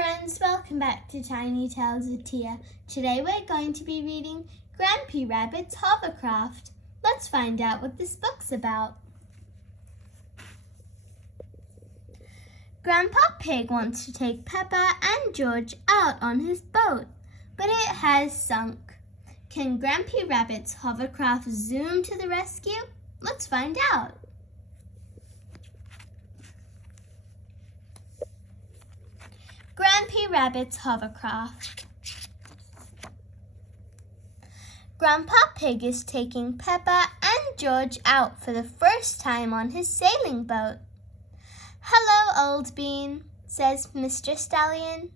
friends, welcome back to Tiny Tales with Tia. Today we're going to be reading Grampy Rabbit's Hovercraft. Let's find out what this book's about. Grandpa Pig wants to take Peppa and George out on his boat, but it has sunk. Can Grampy Rabbit's hovercraft zoom to the rescue? Let's find out. Grampy Rabbit's Hovercraft. Grandpa Pig is taking Peppa and George out for the first time on his sailing boat. "Hello, old bean," says Mr. Stallion.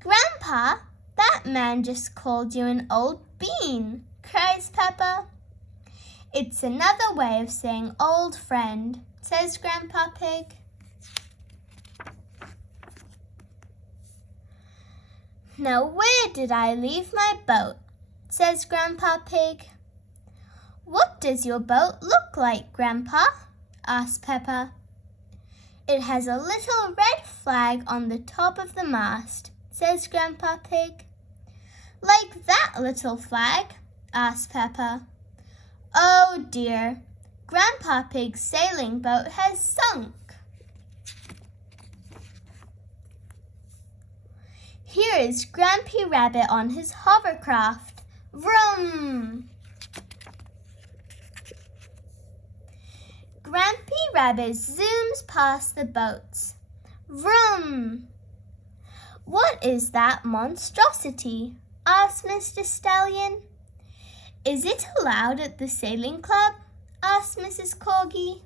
"Grandpa, that man just called you an old bean," cries Peppa. "It's another way of saying old friend," says Grandpa Pig. "Now where did I leave my boat?" says Grandpa Pig. "What does your boat look like, Grandpa?" asks Peppa. "It has a little red flag on the top of the mast," says Grandpa Pig. "Like that little flag?" asks Peppa. "Oh dear, Grandpa Pig's sailing boat has sunk." Here is Grampy Rabbit on his hovercraft. Vroom! Grampy Rabbit zooms past the boats. Vroom! "What is that monstrosity?" asks Mr. Stallion. "Is it allowed at the sailing club?" asks Mrs. Corgi.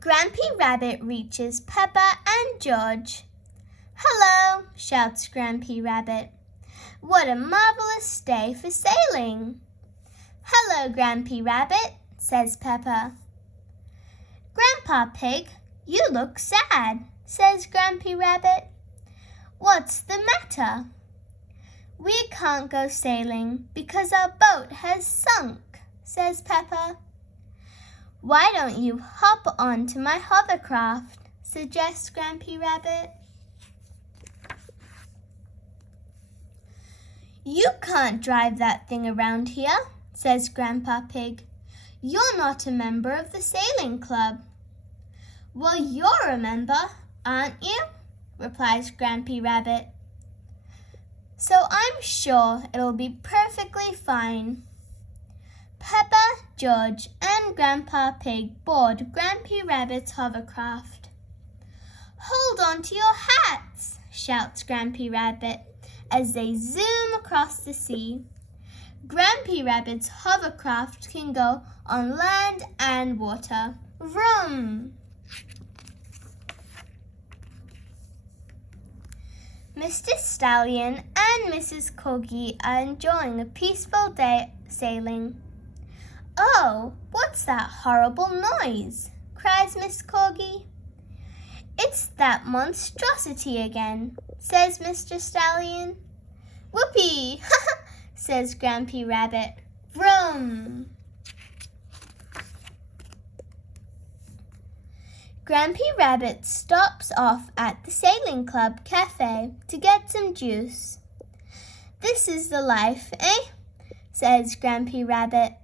Grampy Rabbit reaches Peppa and George. "Hello," shouts Grampy Rabbit. "What a marvelous day for sailing." "Hello, Grampy Rabbit," says Peppa. "Grandpa Pig, you look sad," says Grampy Rabbit. "What's the matter?" "We can't go sailing because our boat has sunk," says Peppa. "Why don't you hop onto my hovercraft?" suggests Grampy Rabbit. "You can't drive that thing around here," says Grandpa Pig. "You're not a member of the sailing club." "Well, you're a member, aren't you?" replies Grampy Rabbit. "So I'm sure it'll be perfectly fine." Peppa, George, and Grandpa Pig board Grampy Rabbit's hovercraft. "Hold on to your hats," shouts Grampy Rabbit as they zoom across the sea. Grampy Rabbit's hovercraft can go on land and water. Vroom! Mr. Stallion and Mrs. Corgi are enjoying a peaceful day sailing. "Oh, what's that horrible noise?" cries Miss Corgi. "It's that monstrosity again," says Mr. Stallion. "Whoopee!" says Grampy Rabbit. Vroom! Grampy Rabbit stops off at the Sailing Club Cafe to get some juice. "This is the life, eh?" says Grampy Rabbit.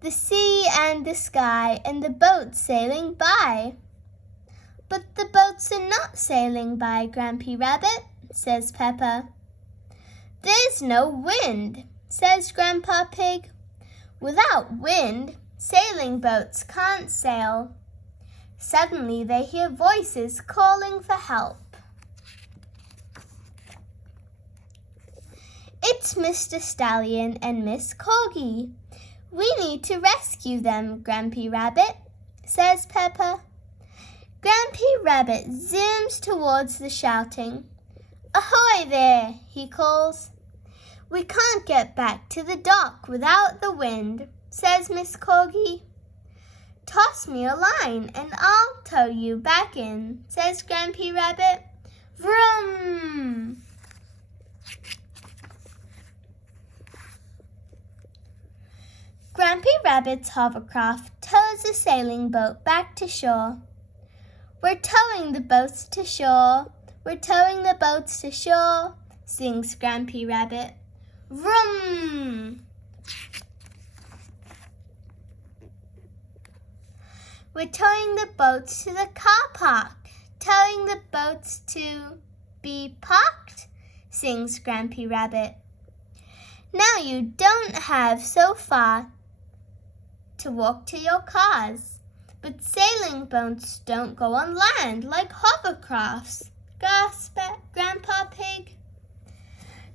"The sea and the sky and the boats sailing by." "But the boats are not sailing by, Grampy Rabbit," says Peppa. "There's no wind," says Grandpa Pig. "Without wind, sailing boats can't sail." Suddenly they hear voices calling for help. "It's Mr. Stallion and Miss Corgi. We need to rescue them, Grampy Rabbit," says Peppa. Grampy Rabbit zooms towards the shouting. "Ahoy there," he calls. "We can't get back to the dock without the wind," says Miss Corgi. "Toss me a line and I'll tow you back in," says Grampy Rabbit. Vroom! Grampy Rabbit's hovercraft tows the sailing boat back to shore. We're towing the boats to shore. We're towing the boats to shore, sings Grampy Rabbit. Vroom! We're towing the boats to the car park. Towing the boats to be parked, sings Grampy Rabbit. Now you don't have so far to walk to your cars. But sailing boats don't go on land like hovercrafts, gasped Grandpa Pig.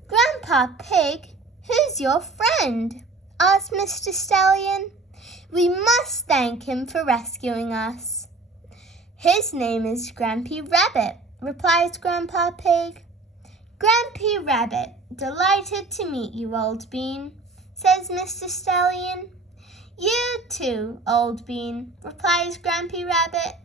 Grandpa Pig, who's your friend? Asked Mr. Stallion. We must thank him for rescuing us. His name is Grampy Rabbit, replies Grandpa Pig. Grampy Rabbit, delighted to meet you, Old Bean, says Mr. Stallion. You too, Old Bean, replies Grampy Rabbit.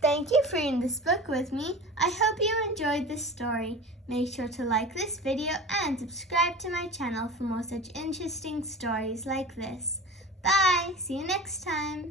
Thank you for reading this book with me. I hope you enjoyed this story. Make sure to like this video and subscribe to my channel for more such interesting stories like this. Bye! See you next time!